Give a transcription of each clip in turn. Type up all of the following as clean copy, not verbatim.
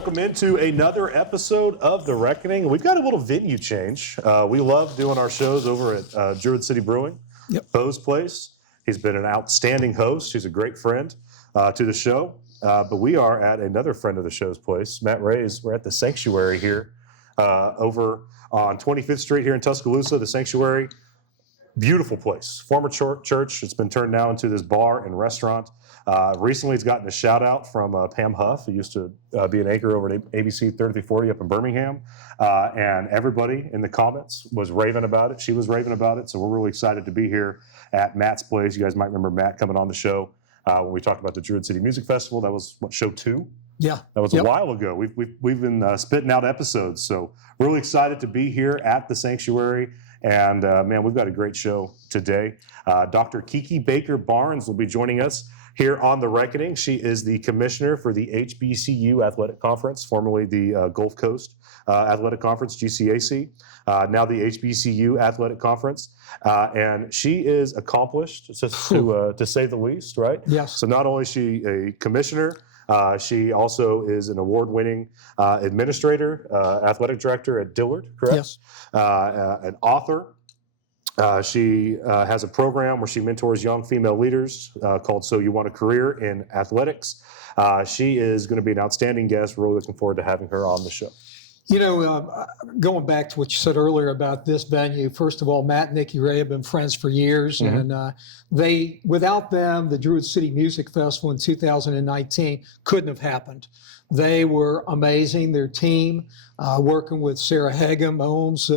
welcome into another episode of The Reckoning. We've got a little venue change. We love doing our shows over at Druid City Brewing, Bo's Place. He's been an outstanding host. He's a great friend to the show. But we are at another friend of the show's place, Matt Ray's. We're at the Sanctuary here over on 25th Street here in Tuscaloosa, the Sanctuary. Beautiful place. Former church. It's been turned now into this bar and restaurant. Recently, it's gotten a shout out from Pam Huff, who used to be an anchor over at ABC 3340 up in Birmingham. And everybody in the comments was raving about it. She was raving about it. So we're really excited to be here at Matt's place. You guys might remember Matt coming on the show when we talked about the Druid City Music Festival. That was, what, show 2? Yeah. That was a while ago. We've been spitting out episodes. So really excited to be here at the Sanctuary. And man, we've got a great show today. Dr. Kiki Baker Barnes will be joining us here on The Reckoning. She is the commissioner for the HBCU Athletic Conference, formerly the Gulf Coast Athletic Conference, GCAC, now the HBCU Athletic Conference. And she is accomplished, to say the least, right? Yes. So not only is she a commissioner, she also is an award-winning administrator, athletic director at Dillard, correct? Yes. An author. She has a program where she mentors young female leaders called So You Want a Career in Athletics. She is going to be an outstanding guest. We're really looking forward to having her on the show. You know, going back to what you said earlier about this venue, first of all, Matt and Nikki Ray have been friends for years, and without them, the Druid City Music Festival in 2019 couldn't have happened. They were amazing. Their team, working with Sarah Hagum, Ohms.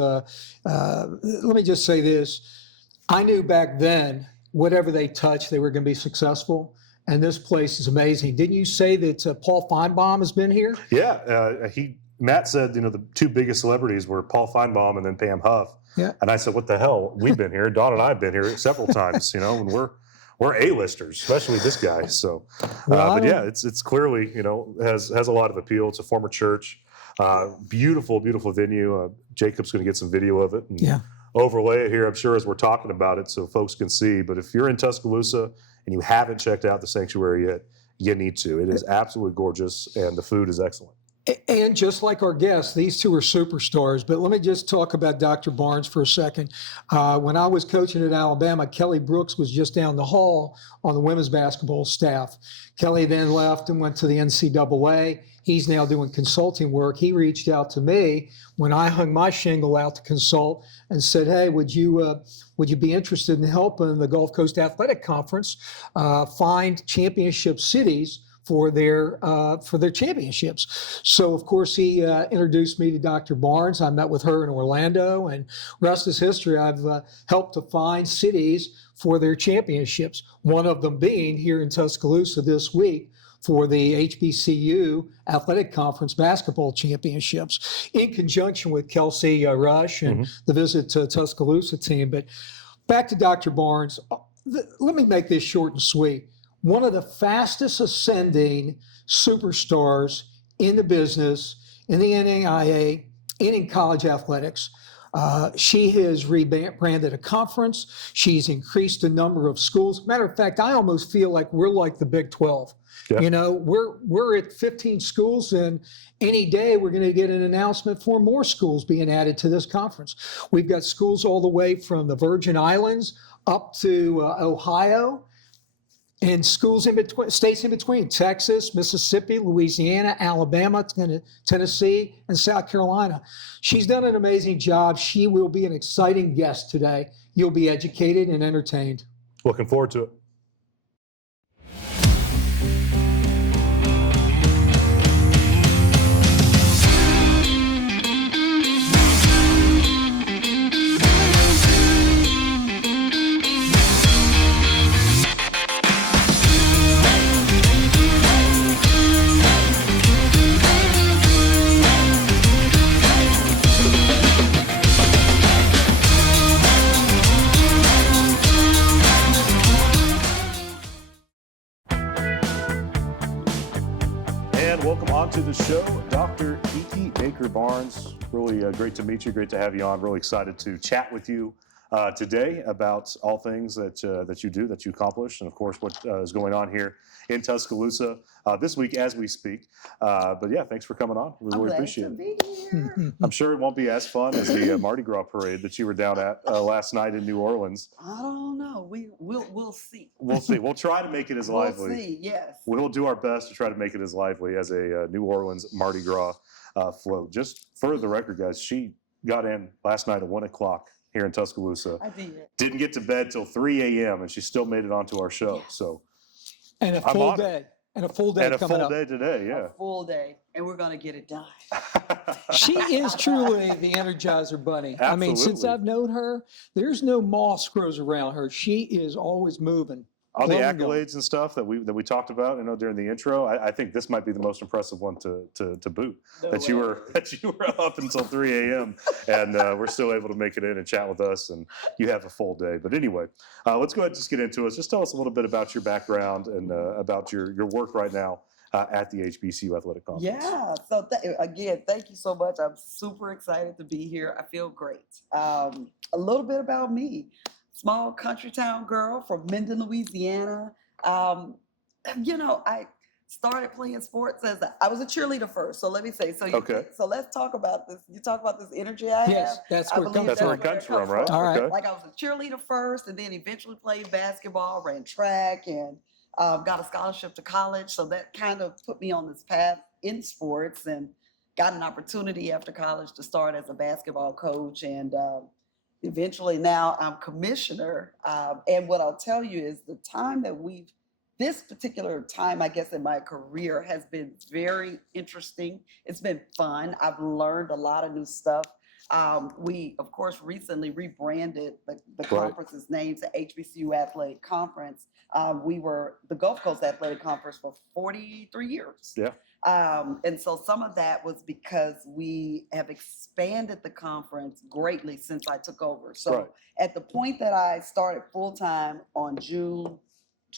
Let me just say this. I knew back then, whatever they touched, they were going to be successful. And this place is amazing. Didn't you say that Paul Feinbaum has been here? Yeah, Matt said, the two biggest celebrities were Paul Feinbaum and then Pam Huff. Yeah. And I said, what the hell? We've been here. Dawn and I have been here several times, and we're A-listers, especially this guy. So, but yeah, it's clearly, has a lot of appeal. It's a former church, beautiful, beautiful venue. Jacob's going to get some video of it and overlay it here, I'm sure, as we're talking about it so folks can see. But if you're in Tuscaloosa and you haven't checked out the Sanctuary yet, you need to. It is absolutely gorgeous, and the food is excellent. And just like our guests, these two are superstars. But let me just talk about Dr. Barnes for a second. When I was coaching at Alabama, Kelly Brooks was just down the hall on the women's basketball staff. Kelly then left and went to the NCAA. He's now doing consulting work. He reached out to me when I hung my shingle out to consult and said, hey, would you be interested in helping the Gulf Coast Athletic Conference find championship cities for their championships? So of course he introduced me to Dr. Barnes. I met with her in Orlando, and rest is history. I've helped to find cities for their championships. One of them being here in Tuscaloosa this week for the HBCU Athletic Conference basketball championships, in conjunction with Kelsey Rush and the Visit to Tuscaloosa team. But back to Dr. Barnes. Let me make this short and sweet. One of the fastest ascending superstars in the business, in the NAIA, and in college athletics. She has rebranded a conference. She's increased the number of schools. Matter of fact, I almost feel like we're like the Big 12. Yeah. We're at 15 schools, and any day we're going to get an announcement for more schools being added to this conference. We've got schools all the way from the Virgin Islands up to Ohio, and schools in between, states in between, Texas, Mississippi, Louisiana, Alabama, Tennessee, and South Carolina. She's done an amazing job. She will be an exciting guest today. You'll be educated and entertained. Looking forward to it. To the show, Dr. Kiki Baker Barnes. Really great to meet you. Great to have you on. Really excited to chat with you today about all things that you do, that you accomplish, and of course what is going on here in Tuscaloosa this week as we speak. But yeah, thanks for coming on. We really appreciate it. Be here. I'm sure it won't be as fun as the Mardi Gras parade that you were down at last night in New Orleans. I don't know. We'll see. We'll see. We'll try to make it as lively. We'll see. Yes. We'll do our best to try to make it as lively as a New Orleans Mardi Gras float. Just for the record, guys, she got in last night at 1 o'clock here in Tuscaloosa. I did. Didn't get to bed till 3 a.m. and she still made it onto our show. Yes. So And a I'm full honored. day. And a full day and a coming full up. day today, yeah. A full day, and we're gonna get it done. She is truly the Energizer Bunny. I mean, since Absolutely. I've known her, there's no moss grows around her. She is always moving. All the glowing, going. accolades and stuff that we talked about, during the intro, I think this might be the most impressive one to boot. No that you way. were up until 3 a.m. and we're still able to make it in and chat with us, and you have a full day. But anyway, let's go ahead and just get into it. Just tell us a little bit about your background and about your work right now at the HBCU Athletic Conference. Yeah. So again, thank you so much. I'm super excited to be here. I feel great. A little bit about me. Small country town girl from Minden, Louisiana. I started playing sports I was a cheerleader first. So let me say, Okay. So let's talk about this. You talk about this energy I have. Yes, that's I where it believe comes That's where from. it comes from, right? All right. Okay. Like I was a cheerleader first, and then eventually played basketball, ran track, and got a scholarship to college. So that kind of put me on this path in sports, and got an opportunity after college to start as a basketball coach, and eventually now I'm commissioner. And what I'll tell you is the time that this particular time, I guess, in my career has been very interesting. It's been fun. I've learned a lot of new stuff. We, of course, recently rebranded the conference's name to HBCU Athletic Conference. We were the Gulf Coast Athletic Conference for 43 years. Yeah. And so some of that was because we have expanded the conference greatly since I took over. So Right. at the point that I started full-time on June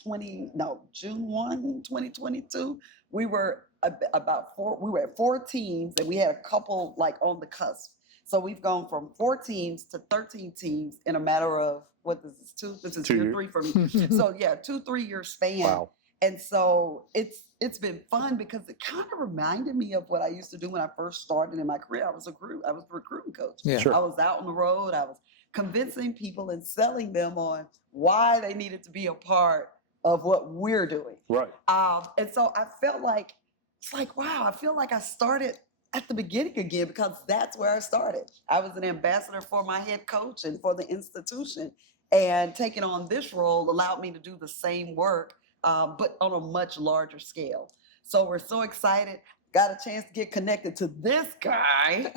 1, 2022, we were we were at 4 teams, and we had a couple like on the cusp. So we've gone from 4 teams to 13 teams in a matter of, this is 2 year years. 3 for me. So yeah, 2-3 year span. Wow. And so it's been fun because it kind of reminded me of what I used to do when I first started in my career. I was a recruiting coach. Yeah. Sure. I was out on the road. I was convincing people and selling them on why they needed to be a part of what we're doing. Right. And so I felt like, it's like, wow, I feel like I started at the beginning again, because that's where I started. I was an ambassador for my head coach and for the institution, and taking on this role allowed me to do the same work, but on a much larger scale. So we're so excited. Got a chance to get connected to this guy.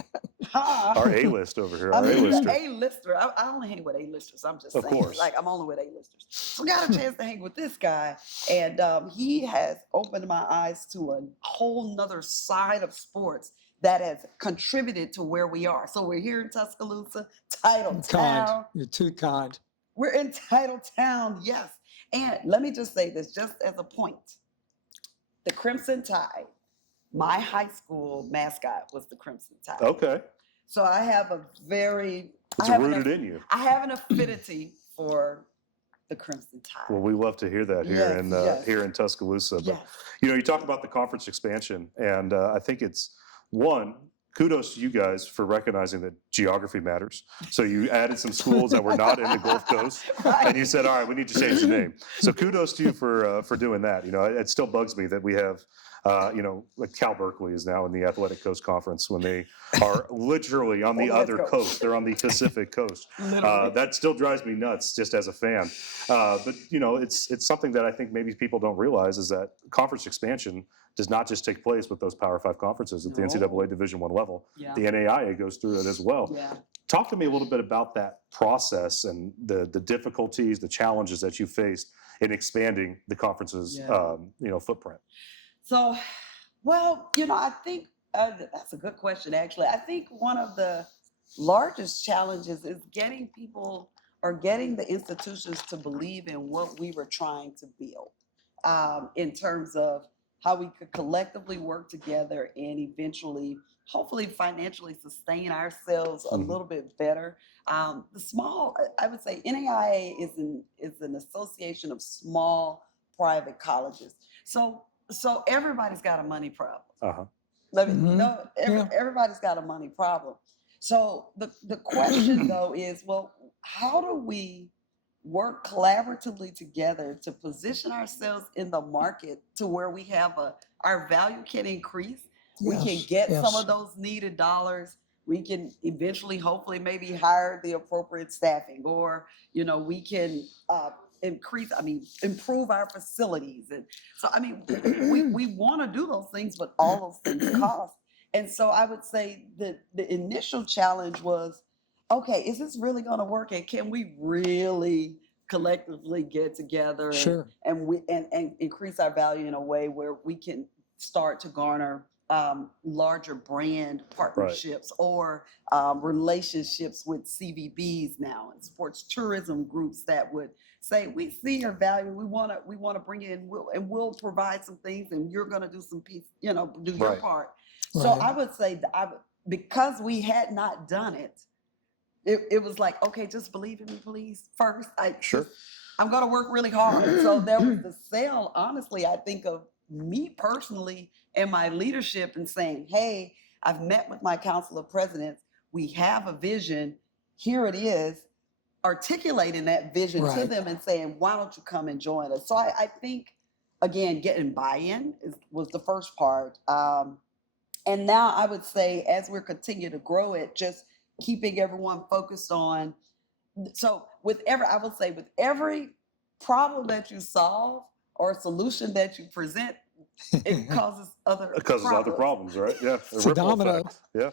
Our A-list over here. I Our mean, A-lister. A-lister. I only hang with A-listers. I'm just Of saying. course. Like, I'm only with A-listers. So got a chance to hang with this guy. And he has opened my eyes to a whole nother side of sports that has contributed to where we are. So we're here in Tuscaloosa, title Kind. town. You're too kind. We're in title town, yes. And let me just say this, just as a point. The Crimson Tide, my high school mascot was the Crimson Tide. Okay. So I have a It's rooted in you. I have an affinity for the Crimson Tide. Well, we love to hear that here Yes, here in Tuscaloosa. But Yes. you talk about the conference expansion, and I think it's kudos to you guys for recognizing that geography matters. So you added some schools that were not in the Gulf Coast, and you said, all right, we need to change the name. So kudos to you for doing that. It still bugs me that we have, like Cal Berkeley is now in the Athletic Coast Conference when they are literally on the other coast. They're on the Pacific coast. That still drives me nuts just as a fan. But it's something that I think maybe people don't realize is that conference expansion does not just take place with those Power 5 conferences at the NCAA Division I level. Yeah. The NAIA goes through it as well. Yeah. Talk to me a little bit about that process and the difficulties, the challenges that you faced in expanding the conference's footprint. So, well, I think that's a good question, actually. I think one of the largest challenges is getting people or getting the institutions to believe in what we were trying to build in terms of how we could collectively work together and eventually, hopefully financially sustain ourselves a little bit better. I would say NAIA is an association of small private colleges. So everybody's got a money problem. Uh-huh. Everybody's got a money problem. So the question though is, well, how do we work collaboratively together to position ourselves in the market to where we have our value can increase. We can get some of those needed dollars. We can eventually, hopefully, maybe hire the appropriate staffing, or we can improve our facilities. And so, we want to do those things, but all those things cost. And so I would say that the initial challenge was, okay, is this really going to work? And can we really collectively get together and increase our value in a way where we can start to garner larger brand partnerships or relationships with CVBs now and sports tourism groups that would say, we see your value, we want to bring you in, we'll provide some things, and you're going to do some piece, do your part. So I would say that because we had not done it, it was like, okay, just believe in me, please. First, I'm going to work really hard. So there was the sale, honestly, I think of me personally and my leadership and saying, hey, I've met with my council of presidents. We have a vision. Here it is. Articulating that vision to them and saying, why don't you come and join us? So I think, again, getting buy-in was the first part. And now I would say, as we're continuing to grow it, just keeping everyone focused on. So with every problem that you solve or solution that you present, it causes other problems, right? Yeah. It's a domino. Yeah.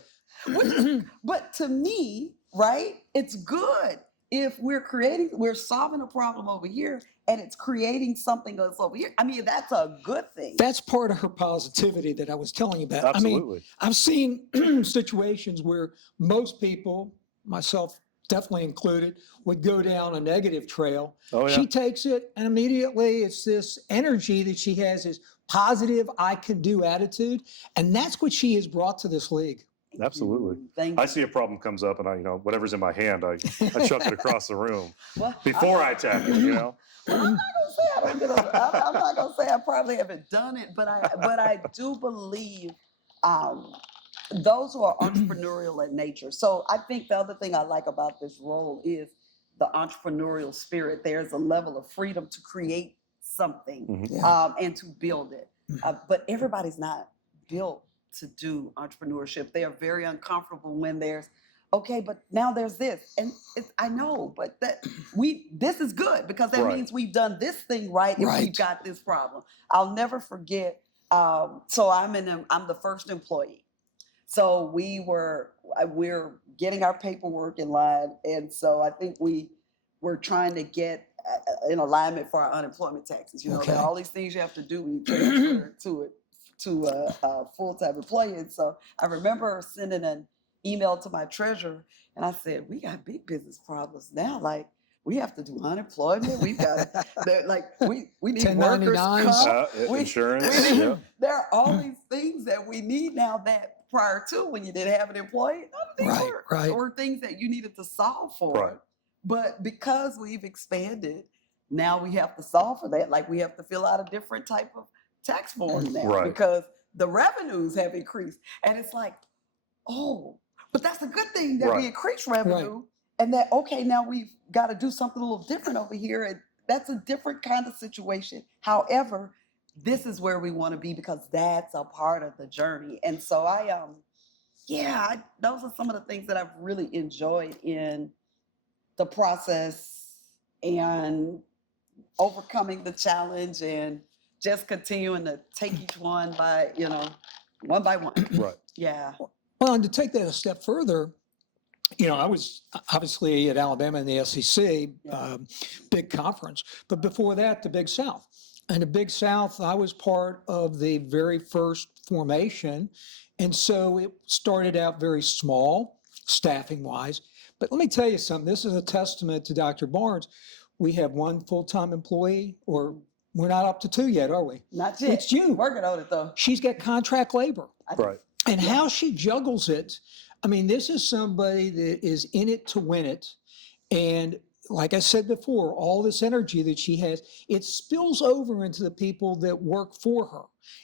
But to me, right, it's good if we're solving a problem over here and it's creating something else over here. That's a good thing. That's part of her positivity that I was telling you about. Absolutely. I've seen situations where most people, myself definitely included, would go down a negative trail. Oh, yeah. She takes it, and immediately it's this energy that she has, this positive, I can do attitude. And that's what she has brought to this league. Absolutely. Thank I see a problem comes up, and whatever's in my hand, I chuck it across the room before I attack it. Well, I'm not gonna say I probably haven't done it, but I do believe those who are entrepreneurial in nature. So I think the other thing I like about this role is the entrepreneurial spirit. There's a level of freedom to create something and to build it. But everybody's not built to do entrepreneurship. They are very uncomfortable when there's, okay, but now there's this. And I know, but this is good because that means we've done this thing right and we've got this problem. I'll never forget. So I'm the first employee. So we're getting our paperwork in line. And so I think we're trying to get in alignment for our unemployment taxes. There are all these things you have to do when you transfer to a full-time employee. And so I remember sending an email to my treasurer, and I said, we got big business problems now. Like, we have to do unemployment. We've got we need workers' comp, insurance. There are all these things that we need now that prior to, when you didn't have an employee, none of these were things that you needed to solve for. Right. But because we've expanded, now we have to solve for that. Like, we have to fill out a different type of tax form now because the revenues have increased. And it's like, oh, but that's a good thing that we increase revenue and that, okay, now we've got to do something a little different over here. And that's a different kind of situation. However, this is where we want to be because that's a part of the journey. And so those are some of the things that I've really enjoyed in the process and overcoming the challenge and just continuing to take each one by one. Right. Yeah. Well, and to take that a step further, I was obviously at Alabama in the SEC, big conference, but before that, the Big South. And the Big South, I was part of the very first formation. And so it started out very small, staffing-wise. But let me tell you something. This is a testament to Dr. Barnes. We have one full-time employee, or we're not up to 2 yet, are we? Not yet. It's June. Working on it though. She's got contract labor. Right. And how she juggles it. I mean, this is somebody that is in it to win it. And like I said before, all this energy that she has, it spills over into the people that work for her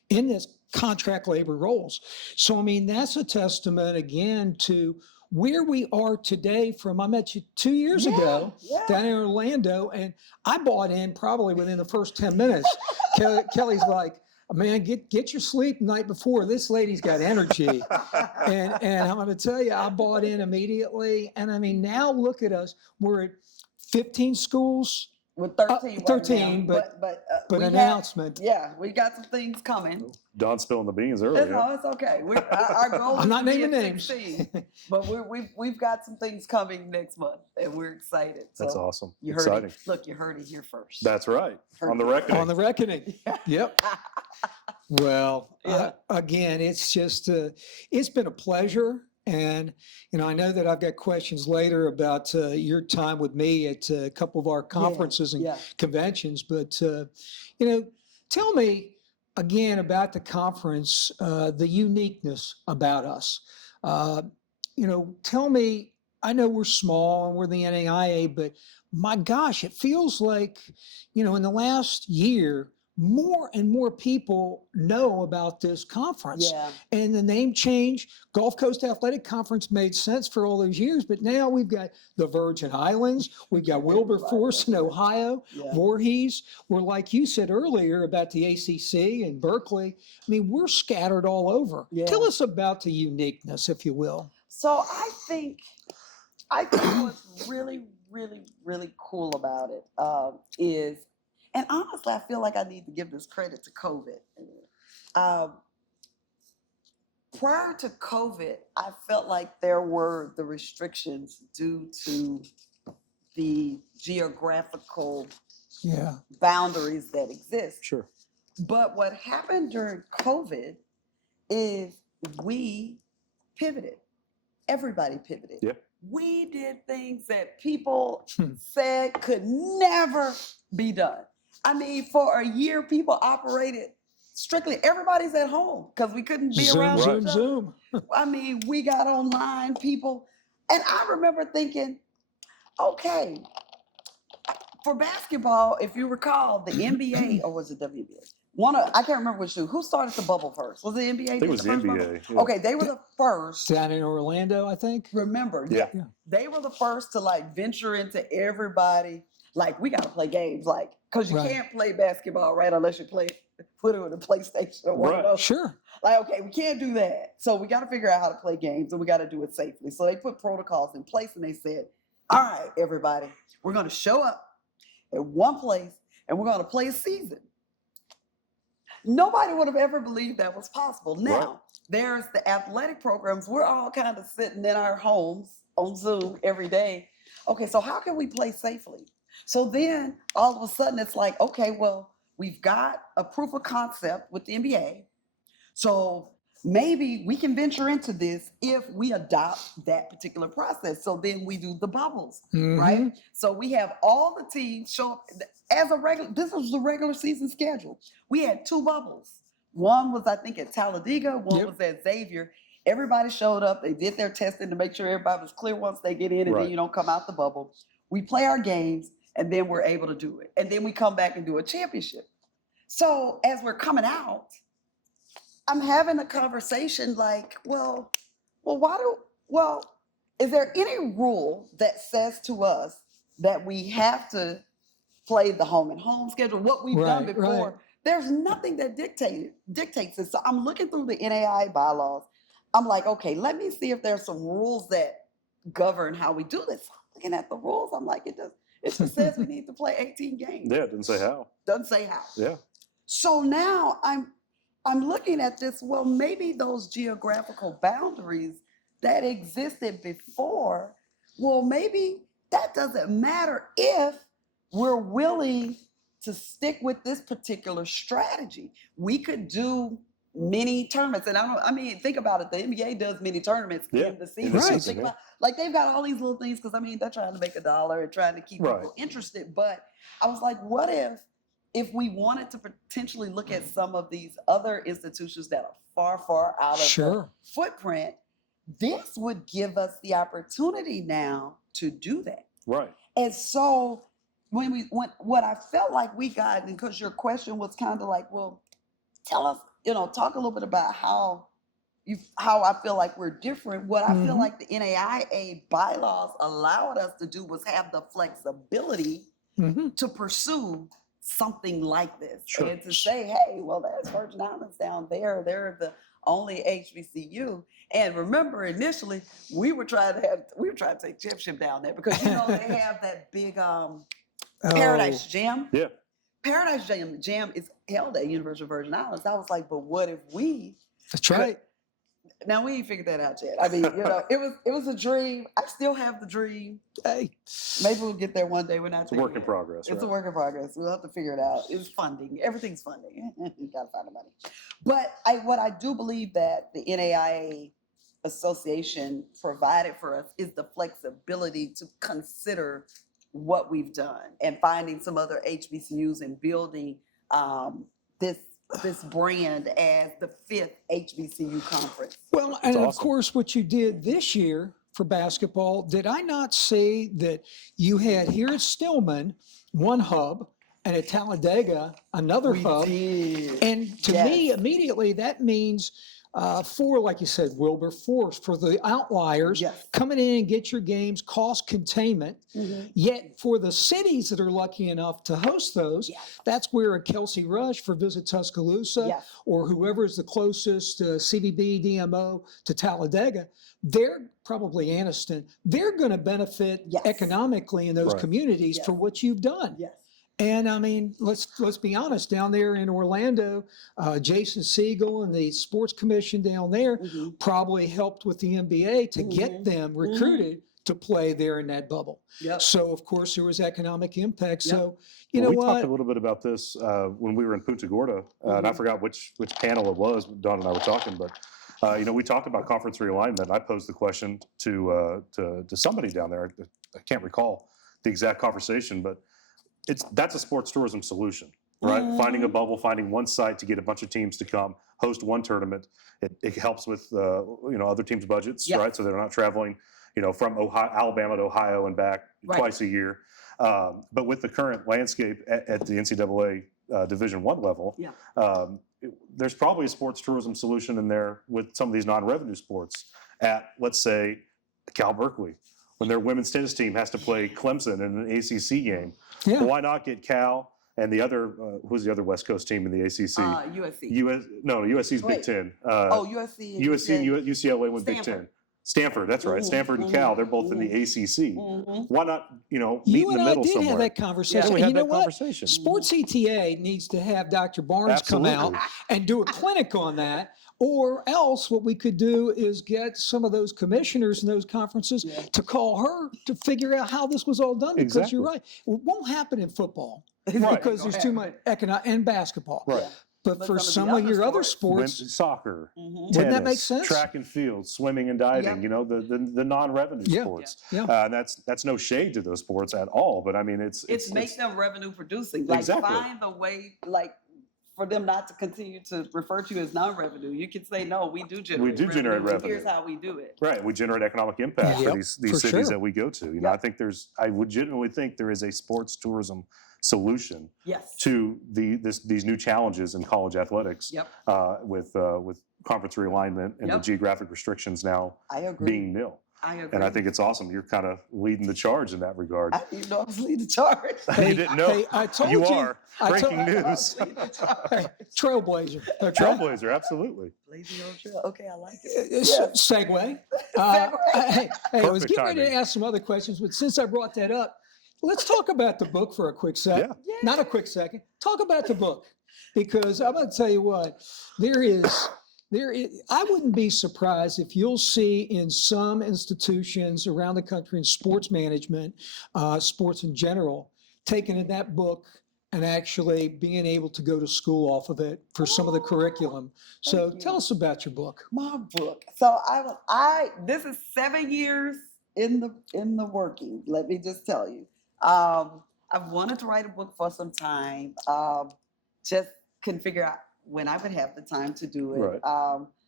in this contract labor roles. So, I mean, that's a testament again to where we are today from, I met you 2 years ago down in Orlando, and I bought in probably within the first 10 minutes. Kelly's like, man, get your sleep the night before. This lady's got energy. and I'm going to tell you, I bought in immediately. And I mean, now look at us. We're at 15 schools. With 13 13, right now. but announcement. We got some things coming. Don's spilling the beans earlier. No, it's okay. Our goal is I'm not to be naming at names. 16, but we've got some things coming next month, and we're excited. That's So awesome. you heard Exciting. it. Look, you heard it here first. That's right. On the reckoning. On the reckoning. Yep. Well, Yeah. again, it's just, it's been a pleasure. And, you know, I know that I've got questions later about your time with me at a couple of our conferences and conventions. But, you know, tell me again about the conference, the uniqueness about us. You know, tell me, I know we're small and we're the NAIA, but my gosh, it feels like, you know, in the last year, more and more people know about this conference. Yeah. And the name change, Gulf Coast Athletic Conference made sense for all those years, but now we've got the Virgin Islands, we've got Wilberforce in Ohio, Voorhees. We're, like you said earlier about the ACC and Berkeley. I mean, we're scattered all over. Yeah. Tell us about the uniqueness, if you will. So I think what's really, really, really cool about it is, and honestly, I feel like I need to give this credit to COVID. Prior to COVID, I felt like there were the restrictions due to the geographical boundaries that exist. Sure. But what happened during COVID is we pivoted. Everybody pivoted. Yeah. We did things that people said could never be done. I mean, for a year, people operated strictly, everybody's at home because we couldn't be around each other. Zoom. I mean, we got online, people. And I remember thinking, okay, for basketball, if you recall, the NBA, or was it WNBA? I can't remember which two. Who started the bubble first? Was it NBA? I think it was the NBA. Yeah. Okay, they were the first. Down in Orlando, I think. Remember, Yeah. they were the first to like venture into everybody. Like, we got to play games, like, because you can't play basketball, right, unless you put it with a PlayStation or one of those. Sure. Like, okay, we can't do that. So we got to figure out how to play games, and we got to do it safely. So they put protocols in place, and they said, all right, everybody, we're going to show up at one place, and we're going to play a season. Nobody would have ever believed that was possible. Now, there's the athletic programs. We're all kind of sitting in our homes on Zoom every day. Okay, so how can we play safely? So then all of a sudden it's like, okay, well, we've got a proof of concept with the NBA. So maybe we can venture into this if we adopt that particular process. So then we do the bubbles, right? So we have all the teams show up as a regular, this was the regular season schedule. We had 2 bubbles. One was, I think, at Talladega, one was at Xavier. Everybody showed up, they did their testing to make sure everybody was clear once they get in, and then you don't come out the bubble. We play our games, and then we're able to do it. And then we come back and do a championship. So as we're coming out, I'm having a conversation like, well, is there any rule that says to us that we have to play the home and home schedule, what we've done before? Right. There's nothing that dictates it. So I'm looking through the NAI bylaws. I'm like, okay, let me see if there's some rules that govern how we do this. I'm looking at the rules. I'm like, it just says we need to play 18 games. Yeah, it didn't say how. Doesn't say how. Yeah. So now I'm looking at this, well, maybe those geographical boundaries that existed before, well, maybe that doesn't matter if we're willing to stick with this particular strategy. We could do mini tournaments. And think about it. The NBA does mini tournaments in the season. Right. Think about, like, they've got all these little things because, they're trying to make $1 and trying to keep people interested. But I was like, what if if we wanted to potentially look at some of these other institutions that are far, far out of the Sure. footprint, this would give us the opportunity now to do that. Right. And so when what I felt like we got, and because your question was kind of like, well, tell us, talk a little bit about how I feel like we're different. What I feel like the NAIA bylaws allowed us to do was have the flexibility to pursue something like this. Sure. And to say, hey, well, there's Virgin Islands down there. They're the only HBCU. And remember, initially, we were trying to take championship down there because they have that big Paradise Jam. Yeah. Paradise Jam is held at University of Virgin Islands. I was like, but what if we? That's right. Now we ain't figured that out yet. I mean, it was a dream. I still have the dream. Hey. Maybe we'll get there one day. We're not. It's a work in progress. It's a work in progress. We'll have to figure it out. It's funding. Everything's funding. You gotta find the money. But what I do believe that the NAIA Association provided for us is the flexibility to consider what we've done and finding some other HBCUs and building this brand as the 5th HBCU conference. Well, and of awesome. course, what you did this year for basketball, did I not say that you had here at Stillman one hub and at Talladega another hub? Did. And to me, immediately, that means for, like you said, Wilbur, for the outliers, coming in and get your games, cost containment. Yet for the cities that are lucky enough to host those, that's where a Kelsey Rush for Visit Tuscaloosa or whoever is the closest CVB, DMO to Talladega, they're probably Anniston. They're going to benefit economically in those communities for what you've done. And I mean, let's be honest, down there in Orlando, Jason Siegel and the sports commission down there probably helped with the NBA to get them recruited to play there in that bubble. So of course there was economic impact. So you know we what? talked a little bit about this when we were in Punta Gorda, and I forgot which panel it was. Don and I were talking, but we talked about conference realignment. I posed the question to somebody down there. I can't recall the exact conversation, but that's a sports tourism solution, right? Finding a bubble, finding one site to get a bunch of teams to come, host one tournament. It helps with other teams' budgets, right? So they're not traveling, from Alabama to Ohio and back twice a year. But with the current landscape at the NCAA Division I level, there's probably a sports tourism solution in there with some of these non-revenue sports at, let's say, Cal Berkeley, when their women's tennis team has to play Clemson in an ACC game. Well, why not get Cal and the other, who's the other West Coast team in the ACC? USC. USC's Big Ten. USC. USC and UCLA went Big Stanford. Ten. Stanford, that's right. Stanford and Cal, they're both in the ACC. Why not, meet You in and the I middle did somewhere? have that conversation. Yeah, we And had you know that what? conversation. Sports ETA needs to have Dr. Barnes come Absolutely. out and do a clinic on that. Or else what we could do is get some of those commissioners in those conferences to call her to figure out how this was all done. Because you're right. It won't happen in football because there's too much economic and basketball. Right. But for some of your other sports, soccer, wouldn't that make tennis, sense? track and field, swimming and diving, the non-revenue sports. And that's no shade to those sports at all, but I mean, it's make them revenue producing. Like find a way, like for them not to continue to refer to you as non-revenue. You can say, no, we do generate revenue. Here's how we do it. Right, we generate economic impact for these cities that we go to. I legitimately think there is a sports tourism solution to these new challenges in college athletics with conference realignment and the geographic restrictions now being nil. I agree. And I think it's awesome. You're kind of leading the charge in that regard. I didn't know I was leading the charge. You didn't know? Hey, I told you you. are. Breaking news. Hey, trailblazer. Okay? Trailblazer, absolutely. Blazing on trail. Okay, I like it. Segue. Hey, I was getting ready to ask some other questions, but since I brought that up, let's talk about the book for a quick second. Not a quick second. Talk about the book. Because I'm going to tell you what, I wouldn't be surprised if you'll see in some institutions around the country in sports management, sports in general, taking that book and actually being able to go to school off of it for some of the curriculum. So tell us about your book. My book. So this is 7 years in the working. Let me just tell you. I've wanted to write a book for some time. Just couldn't figure out when I would have the time to do it. Right.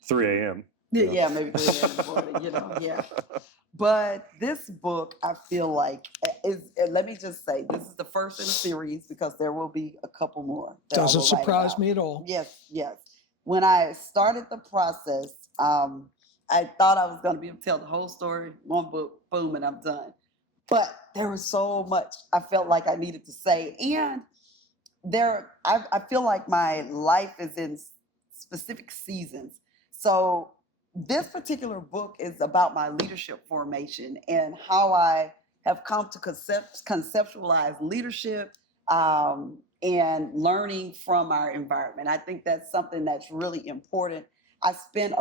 3 a.m. Yeah, maybe 3 a.m. in the morning, yeah. But this book, I feel like, let me just say, this is the first in a series because there will be a couple more. Doesn't surprise me at all. Yes. When I started the process, I thought I was going to be able to tell the whole story, one book, boom, and I'm done. But there was so much I felt like I needed to say. And I feel like my life is in specific seasons. So this particular book is about my leadership formation and how I have come to conceptualize leadership and learning from our environment. I think that's something that's really important. I spent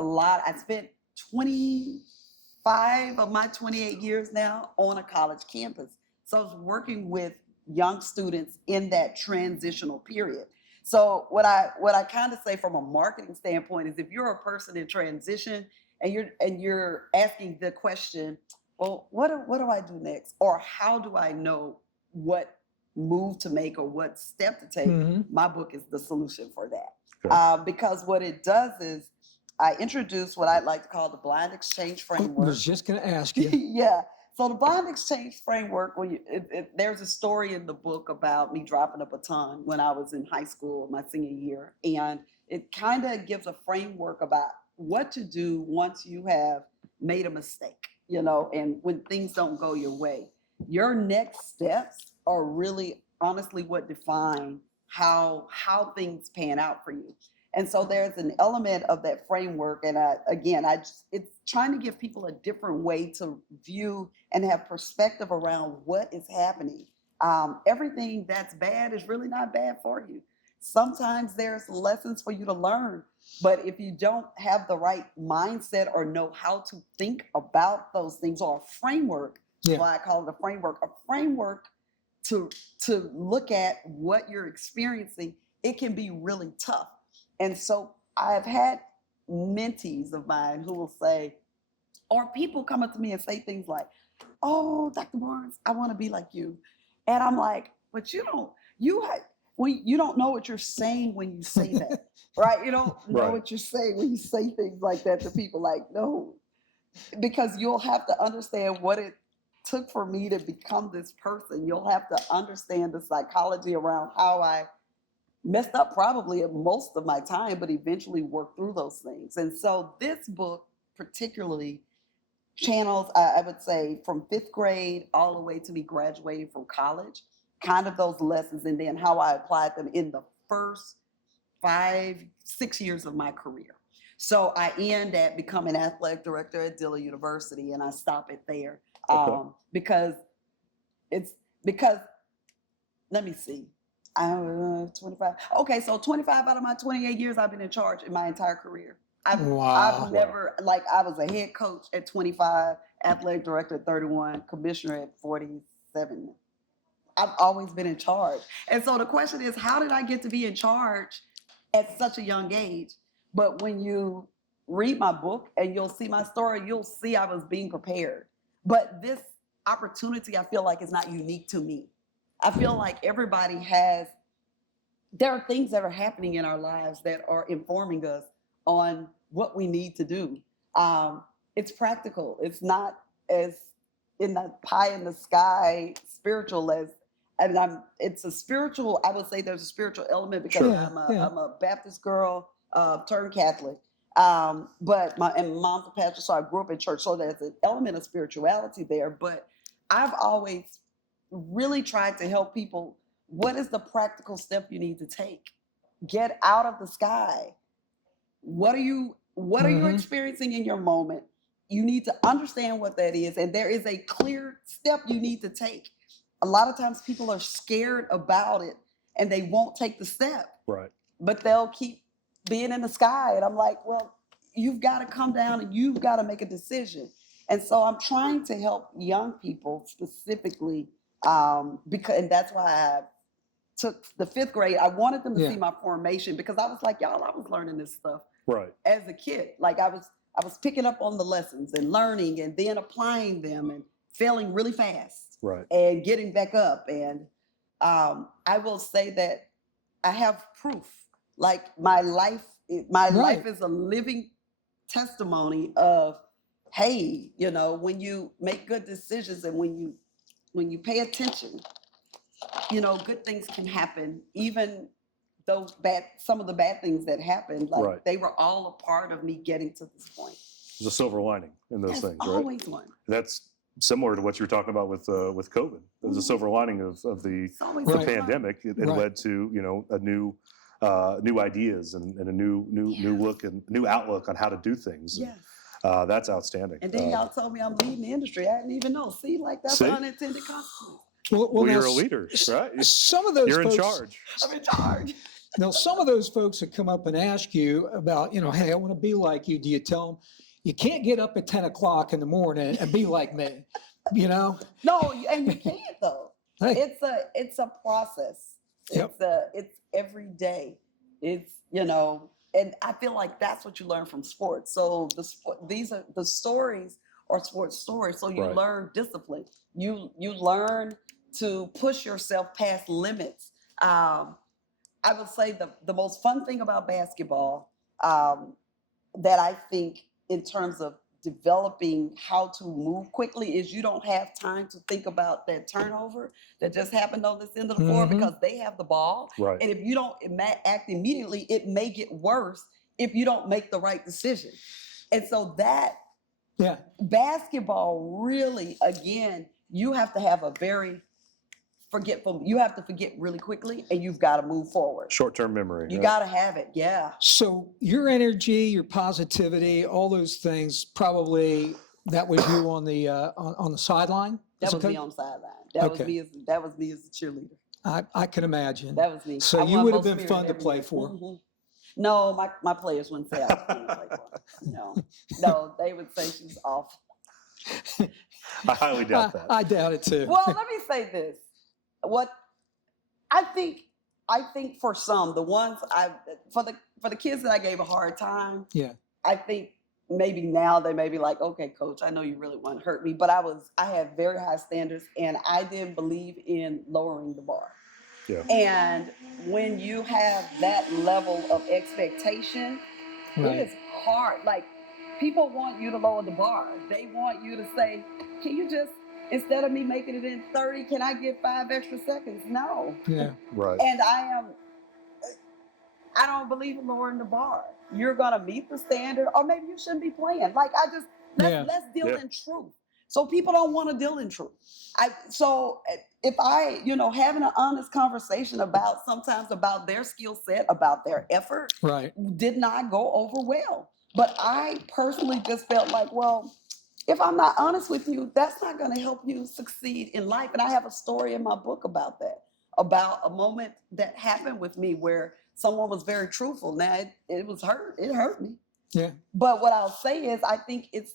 25 of my 28 years now on a college campus. So I was working with young students in that transitional period. So what I kind of say from a marketing standpoint is if you're a person in transition and you're asking the question, well, what do I do next? Or how do I know what move to make or what step to take? My book is the solution for that. Okay. Because what it does is I introduce what I'd like to call the blind exchange framework. I was just going to ask you. Yeah. So the blind exchange framework, there's a story in the book about me dropping a baton when I was in high school, my senior year. And it kind of gives a framework about what to do once you have made a mistake, and when things don't go your way. Your next steps are really honestly what define how things pan out for you. And so there's an element of that framework. And it's trying to give people a different way to view and have perspective around what is happening. Everything that's bad is really not bad for you. Sometimes there's lessons for you to learn, but if you don't have the right mindset or know how to think about those things, or a framework, why I call it a framework to look at what you're experiencing, it can be really tough. And so I've had mentees of mine who will say, or people come up to me and say things like, "Oh, Dr. Barnes, I want to be like you." And I'm like, "But you don't know what you're saying when you say that, right? You don't know what you're saying when you say things like that to people." Like, no, because you'll have to understand what it took for me to become this person. You'll have to understand the psychology around how I messed up probably at most of my time, but eventually worked through those things. And so this book particularly channels, I would say, from 5th grade all the way to me graduating from college, kind of those lessons, and then how I applied them in the first 5-6 years of my career. So I end at becoming athletic director at Dillard University, and I stop it there. Because let me see. I'm 25. Okay, so 25 out of my 28 years, I've been in charge in my entire career. I've never, I was a head coach at 25, athletic director at 31, commissioner at 47. I've always been in charge. And so the question is, how did I get to be in charge at such a young age? But when you read my book and you'll see my story, you'll see I was being prepared. But this opportunity, I feel like, is not unique to me. I feel like there are things that are happening in our lives that are informing us on what we need to do. It's practical. It's not as in the pie in the sky spiritual it's a spiritual, I would say there's a spiritual element because I'm a Baptist girl, turned Catholic. But my mom's a pastor, so I grew up in church. So there's an element of spirituality there. But I've always really tried to help people. What is the practical step you need to take? Get out of the sky. What are you experiencing in your moment? You need to understand what that is. And there is a clear step you need to take. A lot of times people are scared about it and they won't take the step. Right. But they'll keep being in the sky. And I'm like, well, you've got to come down and you've got to make a decision. And so I'm trying to help young people specifically and that's why I took the 5th grade. I wanted them to see my formation because I was like, y'all, I was learning this stuff as a kid. Like I was picking up on the lessons and learning and then applying them and failing really fast and getting back up. And I will say that I have proof. Like my life Right. is a living testimony of, hey, when you make good decisions and when you pay attention, good things can happen. Even some of the bad things that happened, like Right. they were all a part of me getting to this point. There's a silver lining in those Yes, things, right? always one. That's similar to what you were talking about with COVID. There's a silver lining of the It's always the Right. pandemic. It Right. led to a new ideas and a new look and new outlook on how to do things. Yes. That's outstanding. And then y'all told me I'm leading the industry. I didn't even know. See, like that's See? an unintended consequence. Well, now, you're a leader, right? some of those You're in folks, charge. I'm in charge. Now, some of those folks that come up and ask you about, hey, I want to be like you. Do you tell them you can't get up at 10 o'clock in the morning and be like me? No, and you can't though. Hey. It's a process. Yep. It's every day. It's and I feel like that's what you learn from sports. So these are the stories are sports stories. So you Right. learn discipline. You learn to push yourself past limits. I would say the most fun thing about basketball that I think in terms of developing how to move quickly is you don't have time to think about that turnover that just happened on this end of the floor because they have the ball. Right. And if you don't act immediately, it may get worse if you don't make the right decision. And so that Yeah. basketball really, again, you have to have a very forgetful, you have to forget really quickly and you've got to move forward. Short-term memory. You right? got to have it. Yeah. So your energy, your positivity, all those things, probably that was you on the sideline? That was me on the sideline. That was me as a cheerleader. I can imagine. That was me. So I you won would have most been spirit fun to every play year. for. Mhm. No, my players wouldn't say I was fun to play for. No, they would say she's awful. I highly doubt that. I doubt it too. Well, let me say this. What I think for some, the ones for the kids that I gave a hard time, Yeah. I think maybe now they may be like, okay, coach, I know you really want to hurt me, but I had very high standards and I didn't believe in lowering the bar. Yeah. And when you have that level of expectation, Right. it is hard. Like people want you to lower the bar. They want you to say, can you just, instead of me making it in 30, can I get 5 extra seconds? No. Yeah. Right. And I don't believe in lowering the bar. You're gonna meet the standard, or maybe you shouldn't be playing. Like let's deal in truth. So people don't want to deal in truth. So if I, having an honest conversation sometimes about their skill set, about their effort, Right. did not go over well. But I personally just felt like, well, if I'm not honest with you, that's not going to help you succeed in life. And I have a story in my book about that, about a moment that happened with me where someone was very truthful. Now it hurt me. Yeah. But what I'll say is, I think it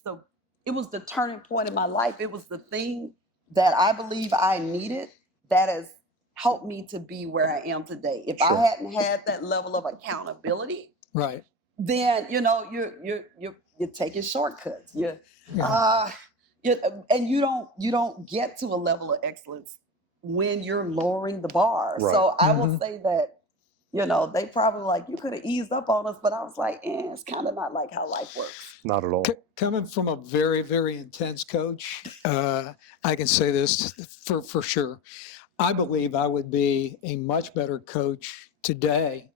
was the turning point in my life. It was the thing that I believe I needed that has helped me to be where I am today. If I hadn't had that level of accountability, Right. then you're taking shortcuts. And you don't get to a level of excellence when you're lowering the bar. Right. So I will say that, they probably like, you could have eased up on us, but I was like, it's kind of not like how life works. Not at all. Coming from a very, very intense coach, I can say this for sure. I believe I would be a much better coach today.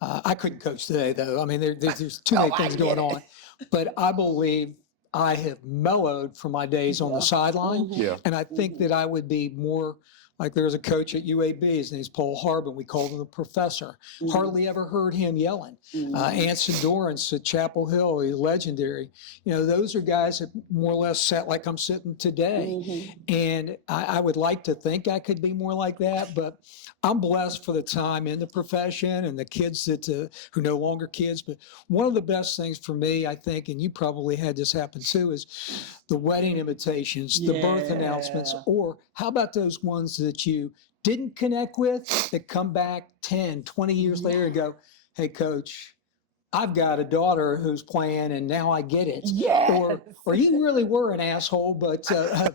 I couldn't coach today, though. I mean, there's too many things going on. But I believe I have mellowed from my days on the sideline. Mhm. Yeah. And I think that I would be more like there was a coach at UAB. His name's Paul Harbin. We called him the professor. Mhm. Hardly ever heard him yelling. Anson Dorrance at Chapel Hill, he's legendary. Those are guys that more or less sat like I'm sitting today. Mhm. And I would like to think I could be more like that, but I'm blessed for the time in the profession and the kids that who no longer kids. But one of the best things for me, I think, and you probably had this happen too, is the wedding invitations, the birth announcements, or how about those ones that you didn't connect with that come back 10, 20 years later and go, hey, coach, I've got a daughter who's playing and now I get it. Yes. Or you really were an asshole, but yeah.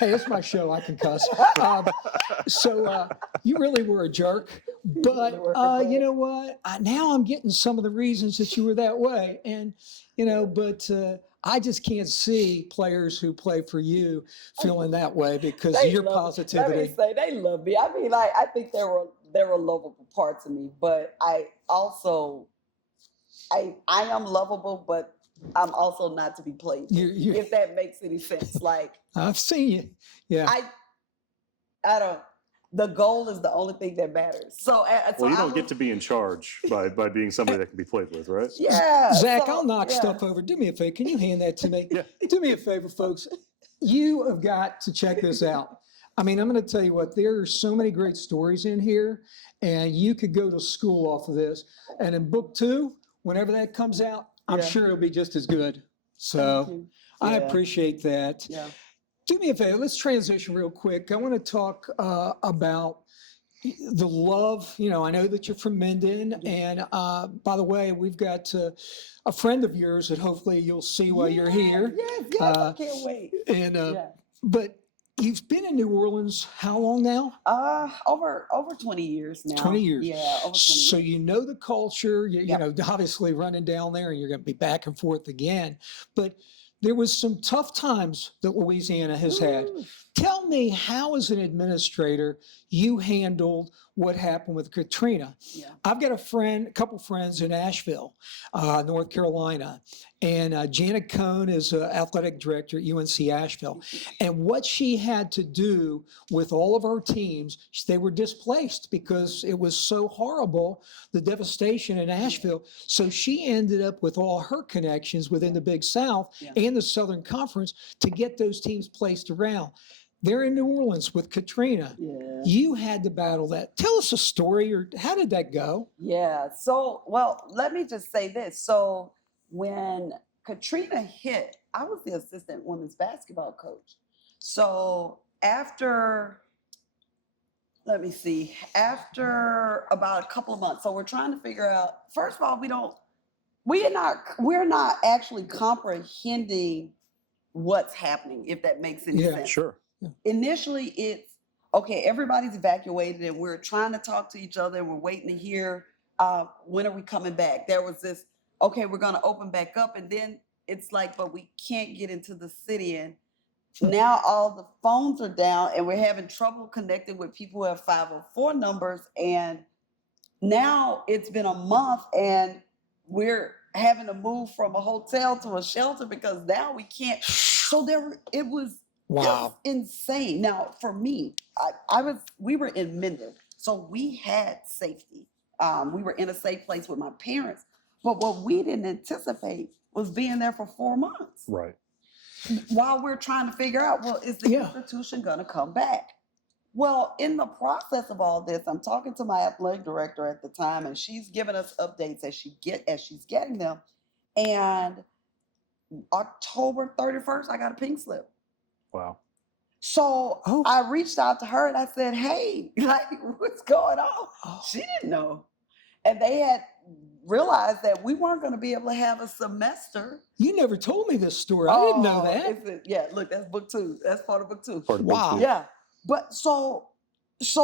Hey, it's my show. I can cuss. You really were a jerk. But you know what? Now I'm getting some of the reasons that you were that way. And, but I just can't see players who play for you feeling that way because of your positivity. Let me say, they love me. I mean, I think there were lovable parts of me, but I also, I am lovable, but I'm also not to be played with, if that makes any sense. Like, I've seen you. Yeah. I don't. The goal is the only thing that matters. So you don't get to be in charge by being somebody that can be played with, right? Yeah. Zach, I'll knock stuff over. Do me a favor. Can you hand that to me? Yeah. Do me a favor, folks. You have got to check this out. I mean, I'm going to tell you what, there are so many great stories in here, and you could go to school off of this. And in book 2, whenever that comes out, I'm sure it'll be just as good. So I appreciate that. Yeah. Do me a favor, let's transition real quick. I want to talk about the love. I know that you're from Minden, and by the way, we've got a friend of yours that hopefully you'll see while you're here. Yes, I can't wait. But you've been in New Orleans how long now? Over 20 years now. 20 years. Yeah, over 20 years. So you know the culture, you know, obviously running down there, and you're going to be back and forth again. But there was some tough times that Louisiana has had. Tell me, how as an administrator, you handled what happened with Katrina. Yeah. I've got a couple friends in Asheville, North Carolina, and Janet Cohn is an athletic director at UNC Asheville. And what she had to do with all of our teams, they were displaced because it was so horrible, the devastation in Asheville. So she ended up with all her connections within the Big South and the Southern Conference to get those teams placed around. They're in New Orleans with Katrina. Yeah. You had to battle that. Tell us a story, or how did that go? Yeah. So, let me just say this. So when Katrina hit, I was the assistant women's basketball coach. So after about a couple of months, so we're trying to figure out, first of all, we're not actually comprehending what's happening, if that makes any sense. Sure. Initially, it's okay, everybody's evacuated and we're trying to talk to each other and we're waiting to hear when are we coming back. There was this, okay, we're going to open back up, and then it's like, but we can't get into the city, and now all the phones are down and we're having trouble connecting with people who have 504 numbers, and now it's been a month and we're having to move from a hotel to a shelter because now we can't. So it was just insane. Now for me, we were in Minden, so we had safety. We were in a safe place with my parents, but what we didn't anticipate was being there for 4 months. Right. While we're trying to figure out, is the institution going to come back? Well, in the process of all this, I'm talking to my athletic director at the time, and she's giving us updates as she's getting them. And October 31st, I got a pink slip. Wow. So I reached out to her and I said, hey, like, what's going on? She didn't know. And they had realized that we weren't going to be able to have a semester. You never told me this story. I didn't know that. Look, that's book 2. That's part of book 2. Wow. Yeah. But so first of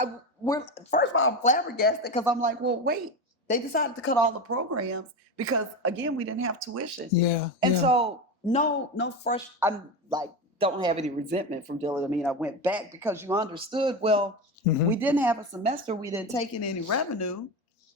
all, I'm flabbergasted because I'm like, well, wait, they decided to cut all the programs because, again, we didn't have tuition. Yeah. And so I'm like, don't have any resentment from Dillard. I mean, I went back because you understood, we didn't have a semester. We didn't take in any revenue.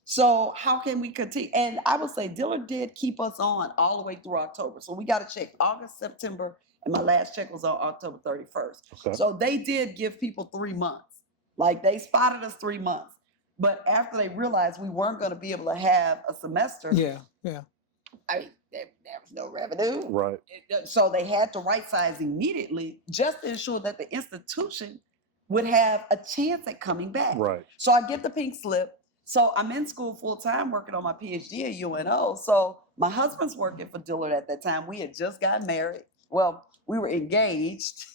So how can we continue? And I would say Dillard did keep us on all the way through October. So we got a check August, September, and my last check was on October 31st. Okay. So they did give people 3 months. Like, they spotted us 3 months. But after they realized we weren't going to be able to have a semester. Yeah. I mean, there was no revenue. Right. So they had to right size immediately just to ensure that the institution would have a chance at coming back. Right. So I get the pink slip. So I'm in school full time working on my PhD at UNO. So my husband's working for Dillard at that time. We had just got married. Well, we were engaged.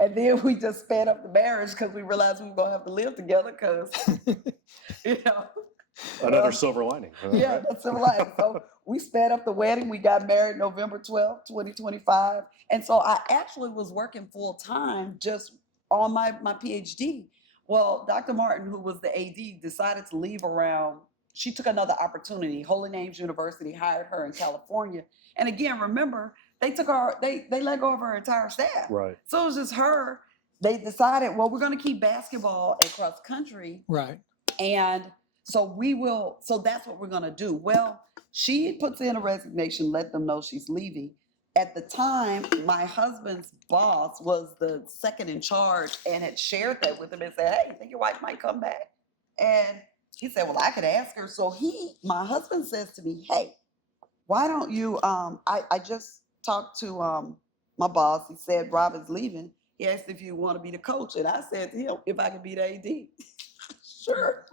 And then we just sped up the marriage because we realized we were going to have to live together because, Another silver lining. Yeah, Right? that's right. So we sped up the wedding. We got married November 12th, 2025. And so I actually was working full time just on my PhD. Well, Dr. Martin, who was the AD, decided to leave around. She took another opportunity. Holy Names University hired her in California. And again, remember, they let go of her entire staff. Right. So it was just her. They decided, well, we're going to keep basketball and cross country. Right. And so so that's what we're going to do. Well, she puts in a resignation, let them know she's leaving. At the time, my husband's boss was the second in charge and had shared that with him and said, hey, you think your wife might come back? And he said, well, I could ask her. So my husband says to me, hey, why don't you, I just talked to my boss. He said, Robin's leaving. He asked if you want to be the coach. And I said to him, if I could be the AD. Sure.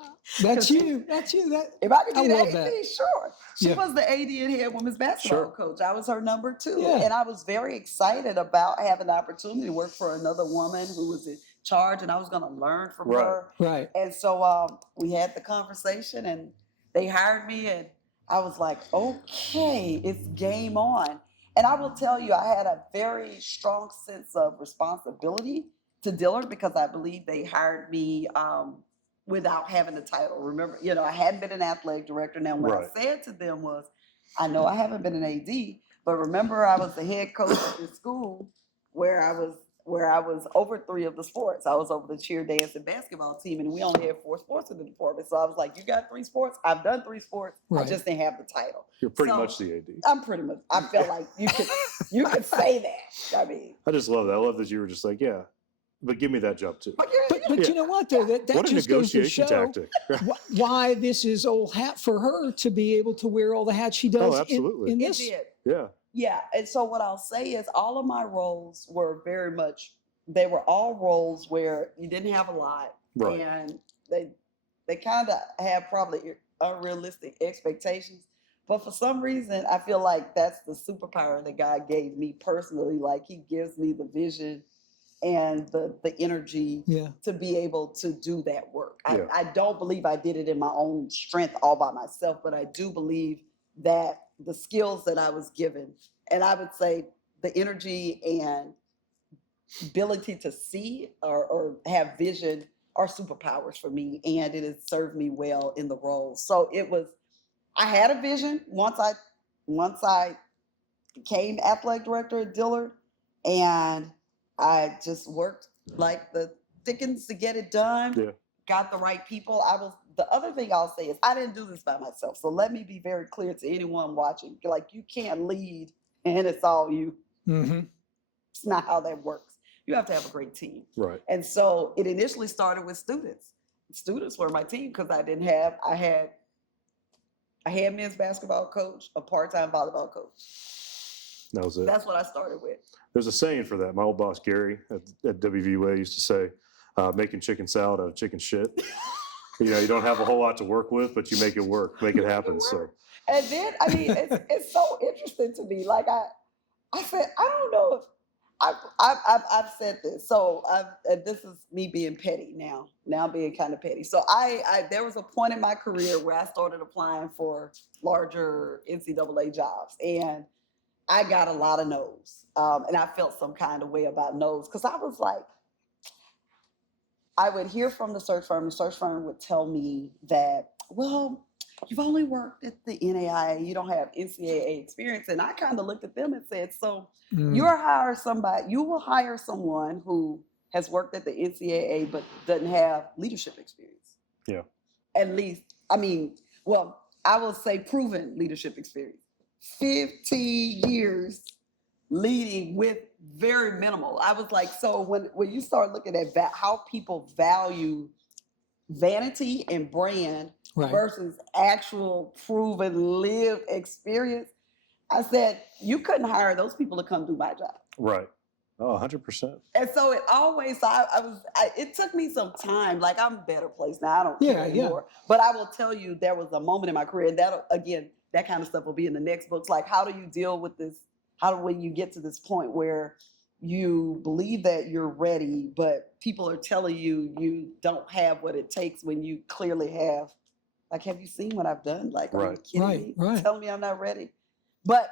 That's you. That's you. If I could be I the love AD, that. sure. She Yeah. was the AD and head women's basketball Sure. coach. I was her number 2. Yeah. And I was very excited about having the opportunity to work for another woman who was in charge, and I was going to learn from Right. her. Right. And so we had the conversation, and they hired me, and I was like, okay, it's game on. And I will tell you, I had a very strong sense of responsibility to Dillard because I believe they hired me without having the title. Remember, I hadn't been an athletic director. Now, what Right. I said to them was, I know I haven't been an AD, but remember, I was the head coach at this school where I was over 3 of the sports. I was over the cheer, dance, and basketball team, and we only had 4 sports in the department. So I was like, you got 3 sports? I've done 3 sports. Right. I just didn't have the title. You're pretty So, much the AD. I'm pretty much, I felt like you could say that. I mean, I just love that. I love that you were just like, yeah, but give me that job too. but But Yeah. you know what, though? That What a just goes to negotiation show tactic. why this is old hat for her to be able to wear all the hats she does absolutely. in it this. did. Yeah. Yeah, and so what I'll say is all of my roles were very much, they were all roles where you didn't have a lot, Right. and they kind of have probably unrealistic expectations. But for some reason, I feel like that's the superpower that God gave me personally. Like He gives me the vision and the energy Yeah. to be able to do that work. Yeah. I don't believe I did it in my own strength all by myself, but I do believe that the skills that I was given, and I would say the energy and ability to see or have vision are superpowers for me, and it has served me well in the role. So I had a vision once I became athletic director at Dillard, and I just worked like the dickens to get it done. Yeah. Got the right people. The other thing I'll say is I didn't do this by myself. So let me be very clear to anyone watching. Like, you can't lead and it's all you. Mm-hmm. It's not how that works. You have to have a great team. Right. And so it initially started with students. Students were my team because I had a head men's basketball coach, a part-time volleyball coach. That was it. That's what I started with. There's a saying for that. My old boss, Gary, at WVUA used to say, making chicken salad out of chicken shit. You don't have a whole lot to work with, but you make it work, make it happen. So, And then, I mean, it's so interesting to me. Like I said, I don't know if I've said this. So and this is me being petty now being kind of petty. So there was a point in my career where I started applying for larger NCAA jobs, and I got a lot of no's. And I felt some kind of way about no's because I was like, I would hear from the search firm. The search firm would tell me that, well, you've only worked at the NAIA, you don't have NCAA experience. And I kind of looked at them and said, so you will hire someone who has worked at the NCAA but doesn't have leadership experience. yeah. At least, I will say proven leadership experience. 15 years leading with very minimal. I was like, so when you start looking at how people value vanity and brand Right. versus actual proven lived experience, I said, you couldn't hire those people to come do my job. Right. Oh, 100%. And so it always, it took me some time. Like, I'm a better place now. I don't care anymore. But I will tell you, there was a moment in my career, and that kind of stuff will be in the next books. Like, how do you deal with this? When you get to this point where you believe that you're ready, but people are telling you you don't have what it takes when you clearly have Like, have you seen what I've done? Like, are you Right. kidding Right, me? right. Tell me I'm not ready. But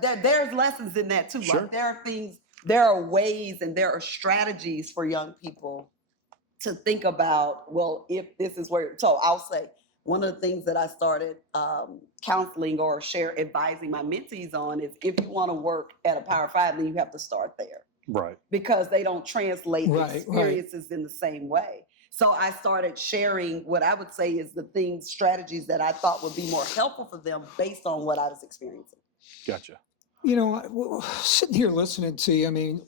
there's lessons in that too. Sure. Like, there are things, there are ways, and there are strategies for young people to think about. Well, if this is where, so I'll say one of the things that I started counseling or advising my mentees on is, if you want to work at a Power 5, then you have to start there, Right. because they don't translate Right, experiences in the same way. So I started sharing what I would say is the things, strategies that I thought would be more helpful for them based on what I was experiencing. Gotcha. You know, sitting here listening to you, I mean,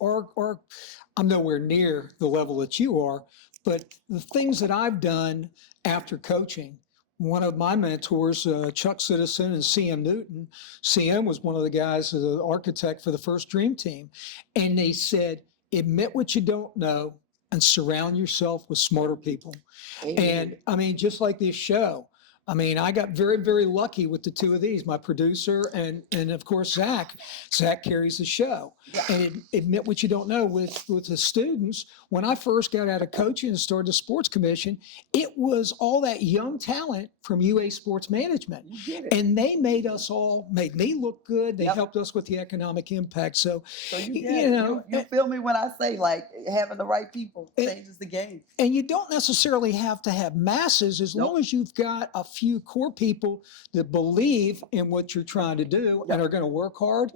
I'm nowhere near the level that you are, but the things that I've done after coaching, one of my mentors, Chuck Citizen and CM Newton, CM was one of the guys, the architect for the first Dream Team. And they said, admit what you don't know and surround yourself with smarter people. Amen. And I mean, just like this show, I mean, I got very, very lucky with the two of these, my producer and of course, Zach. Zach carries the show. And admit what you don't know with the students. When I first got out of coaching and started the sports commission, it was all that young talent from UA Sports Management. And they made me look good. They helped us with the economic impact. So you know, you feel me when I say, like, having the right people changes the game. And you don't necessarily have to have masses, as long as you've got a few core people that believe in what you're trying to do and are going to work hard.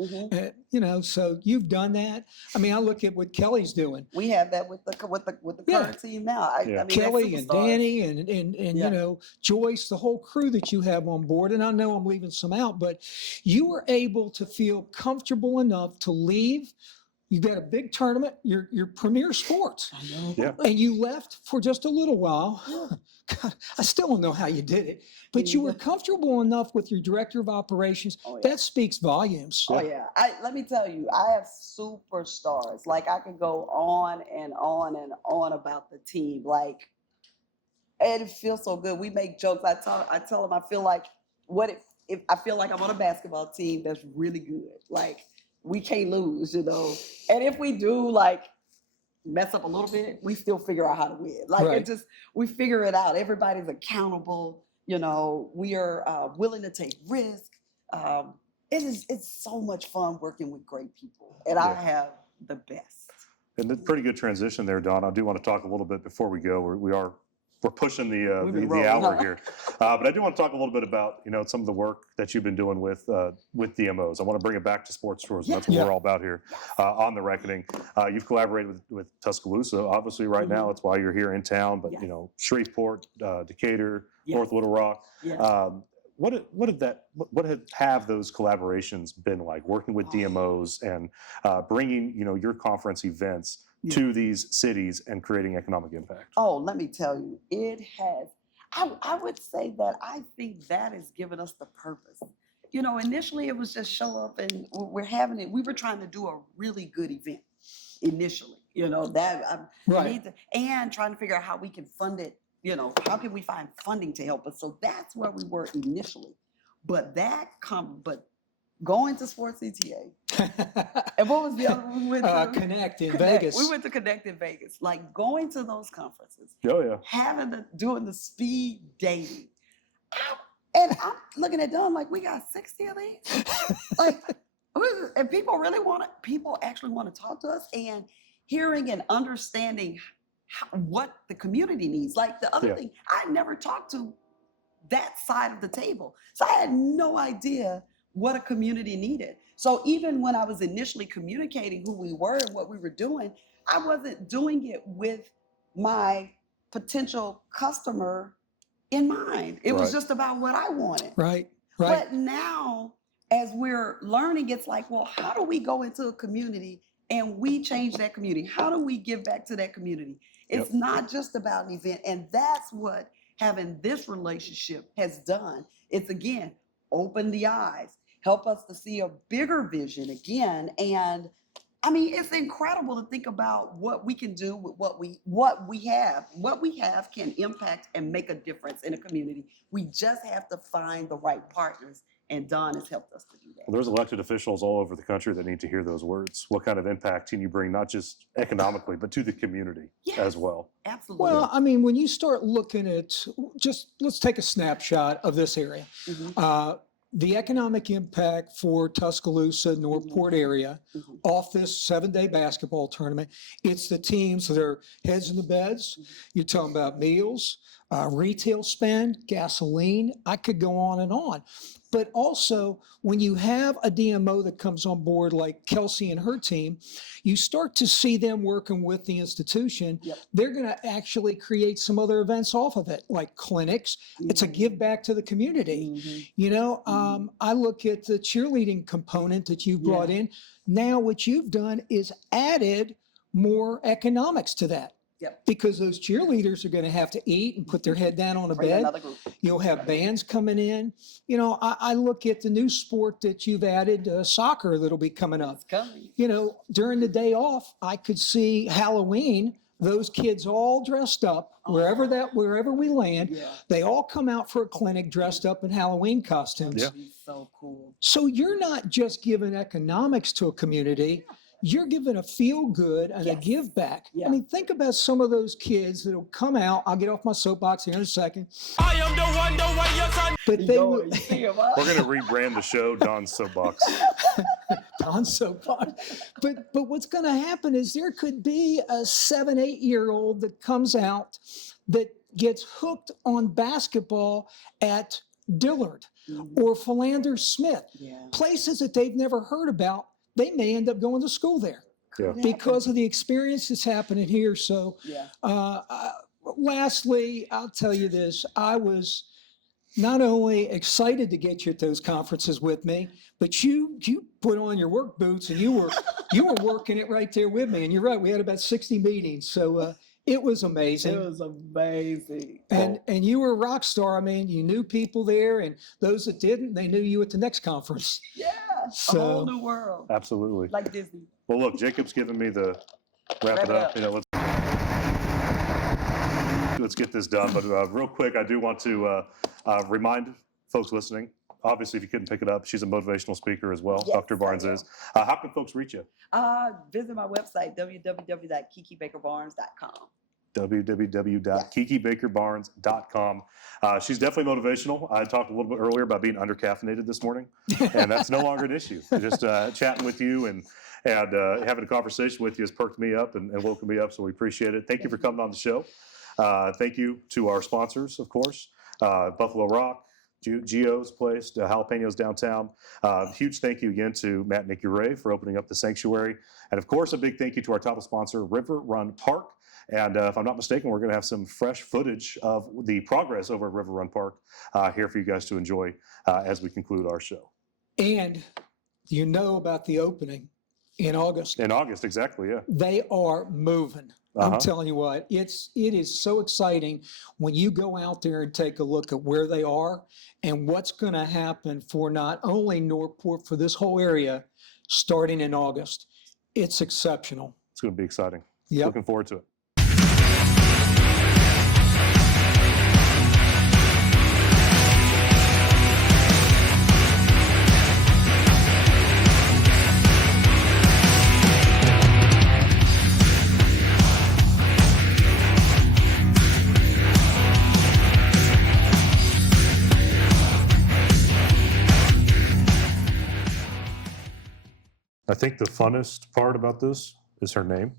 You know, so you've done that. I mean, I look at what Kelly's doing. We have that with the current team now. I mean, Kelly and Danny and you know, Joyce, the whole crew that you have on board. And I know I'm leaving some out, but you were able to feel comfortable enough to leave. You got a big tournament, your premier sports. I know. Yeah. And you left for just a little while. God, I still don't know how you did it, but you were comfortable enough with your director of operations. That speaks volumes. Oh yeah. Let me tell you, I have superstars. Like, I could go on and on and on about the team. Like, and it feels so good. We make jokes. I tell them, I feel like, if I feel like I'm on a basketball team that's really good. Like, we can't lose, you know. And if we do, like, mess up a little bit, we still figure out how to win. Like, we figure it out. Everybody's accountable. You know, we are willing to take risk. It's so much fun working with great people, and I have the best. And that's pretty good transition there, Don. I do want to talk a little bit before we go. We're pushing the hour here, but I do want to talk a little bit about, you know, some of the work that you've been doing with DMOs. I want to bring it back to sports tourism. That's what we're all about here on the Reckoning. You've collaborated with Tuscaloosa, obviously, right now. That's why you're here in town. But you know, Shreveport, Decatur, North Little Rock. What have those collaborations been like, working with DMOs and bringing, you know, your conference events to these cities and creating economic impact? Oh, let me tell you, it has. I would say that I think that has given us the purpose. You know, initially it was just show up and we're having it. We were trying to do a really good event initially, you know, and trying to figure out how we can fund it. You know, how can we find funding to help us? So that's where we were initially. But going to Sports CTA. And what was the other one we went to? Connect in Vegas. We went to Connect in Vegas. Like, going to those conferences. Oh, yeah. Doing the speed dating. And I'm looking at Don like, we got 60 of these? Like, and people actually want to talk to us, and hearing and understanding what the community needs. Like, the other thing, I never talked to that side of the table. So I had no idea what a community needed. So even when I was initially communicating who we were and what we were doing, I wasn't doing it with my potential customer in mind. It was just about what I wanted. Right. But now, as we're learning, it's like, well, how do we go into a community and we change that community? How do we give back to that community? It's not just about an event. And that's what having this relationship has done. It's, again, open the eyes, help us to see a bigger vision again. And I mean, it's incredible to think about what we can do with what we have. What we have can impact and make a difference in a community. We just have to find the right partners and Don has helped us to do that. Well, there's elected officials all over the country that need to hear those words. What kind of impact can you bring, not just economically, but to the community as well? Absolutely. Well, I mean, when you start looking at just let's take a snapshot of this area. The economic impact for Tuscaloosa, Northport area off this 7-day basketball tournament, it's the teams that are heads in the beds. You're talking about meals, retail spend, gasoline. I could go on and on. But also, when you have a DMO that comes on board like Kelsey and her team, you start to see them working with the institution. They're going to actually create some other events off of it, like clinics. It's a give back to the community. You know, I look at the cheerleading component that you brought in. Now what you've done is added more economics to that. Because those cheerleaders are going to have to eat and put their head down on a bed. You'll have bands coming in. You know, I look at the new sport that you've added, soccer, that'll be coming up. You know, during the day off, I could see Halloween, those kids all dressed up, wherever we land, they all come out for a clinic dressed up in Halloween costumes. So cool. So you're not just giving economics to a community. You're giving a feel good and a give back. I mean, think about some of those kids that'll come out. I'll get off my soapbox here in a second. I am the one your son. But they We're going to rebrand the show Don's Soapbox. Don's Soapbox. But what's going to happen is there could be a 7-8-year-old that comes out that gets hooked on basketball at Dillard or Philander Smith, places that they've never heard about. They may end up going to school there because of the experience that's happening here. So lastly, I'll tell you this. I was not only excited to get you at those conferences with me, but you put on your work boots and you were working it right there with me. And you're right, we had about 60 meetings. So it was amazing. It was amazing. And you were a rock star. I mean, you knew people there, and those that didn't, they knew you at the next conference. So, a whole new world. Absolutely. Like Disney. Well, look, Jacob's giving me the wrap it up. You know, let's get this done. But real quick, I do want to remind folks listening. Obviously, if you couldn't pick it up, she's a motivational speaker as well. Dr. Barnes is. How can folks reach you? Visit my website, www.kikibakerbarnes.com. www.kikibakerbarnes.com. She's definitely motivational. I talked a little bit earlier about being undercaffeinated this morning, and that's no longer an issue. Just chatting with you and having a conversation with you has perked me up and woken me up, so we appreciate it. Thank you for coming on the show. Thank you to our sponsors, of course, Buffalo Rock, Gio's Place, Jalapenos Downtown. Huge thank you again to Matt and Nikki Ray for opening up the sanctuary. And of course, a big thank you to our title sponsor, River Run Park. And if I'm not mistaken, we're going to have some fresh footage of the progress over at River Run Park here for you guys to enjoy as we conclude our show. And you know about the opening in August. In August, exactly, yeah. They are moving. I'm telling you what, it is so exciting when you go out there and take a look at where they are and what's going to happen for not only Northport, for this whole area starting in August. It's exceptional. It's going to be exciting. Looking forward to it. I think the funnest part about this is her name,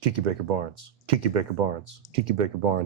Kiki Baker Barnes. Kiki Baker Barnes. Kiki Baker Barnes.